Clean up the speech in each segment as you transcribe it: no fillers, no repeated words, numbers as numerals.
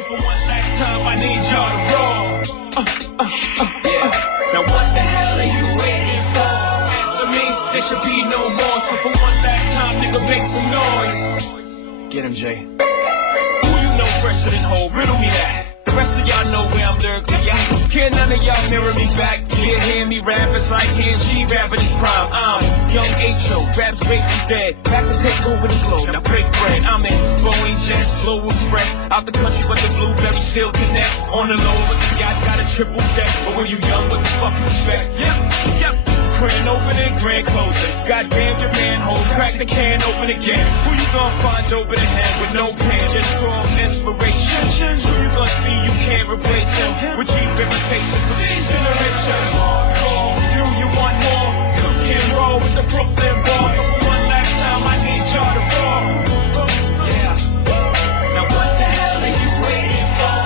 So for one last time, I need y'all to roll. Yeah. Now what the hell are you waiting for? For me, there should be no more. So for one last time, nigga, make some noise. Get him, Jay. Who you know fresher than Hov? Riddle me that. The rest of y'all know where I'm lyrically at. Can none of y'all mirror me back? Yeah, hear me rap, it's like Ken G rapping his prime. I'm young H.O., raps great from dead. Back to take over the globe, now break bread. I'm in Boeing Jets, Flow Express. Out the country, but the blueberry still connect. On the low, but the yacht got a triple deck. But when you young, what the fuck you expect? Yep. Grand opening, grand closing. Goddamn your manhole, crack the can open again. Who you gonna find open in hand with no pen? Just strong inspiration. Who you gonna see you can't replace him with cheap imitation for these generations? Hardcore, do you want more? Cook and roll with the Brooklyn Boys. So for one last time, I need y'all to roll. Yeah. Now what the hell are you waiting for?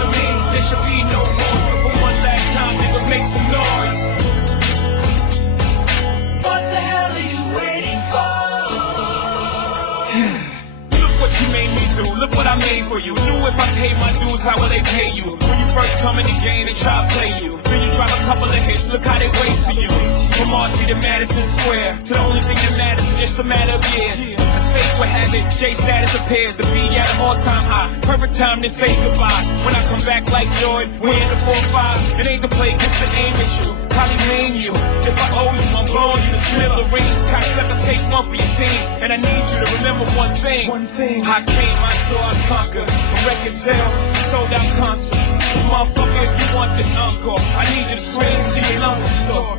For me, there should be no more. So for one last time, nigga, make some noise. You made me do, look what I made for you. Knew if I paid my dues, how will they pay you? When you first come in the game, they try to play you. Then you drop a couple of hits, look how they wait to you. From Marcy to Madison Square, to the only thing that matters is just a matter of years. As fate would have it, J status appears to be at an all-time high. Perfect time to say goodbye. When I come back like Jordan, we in the 4-5. It ain't to play, just to aim at you. Probably name you. If I owe you, I'm blowing you to smithereens. Cocksucker, take one for your team. And I need you to remember one thing. I came, I saw, I conquered. From record sales, sold out concerts. Motherfucker, if you want this encore, I need you to scream to your lungs. So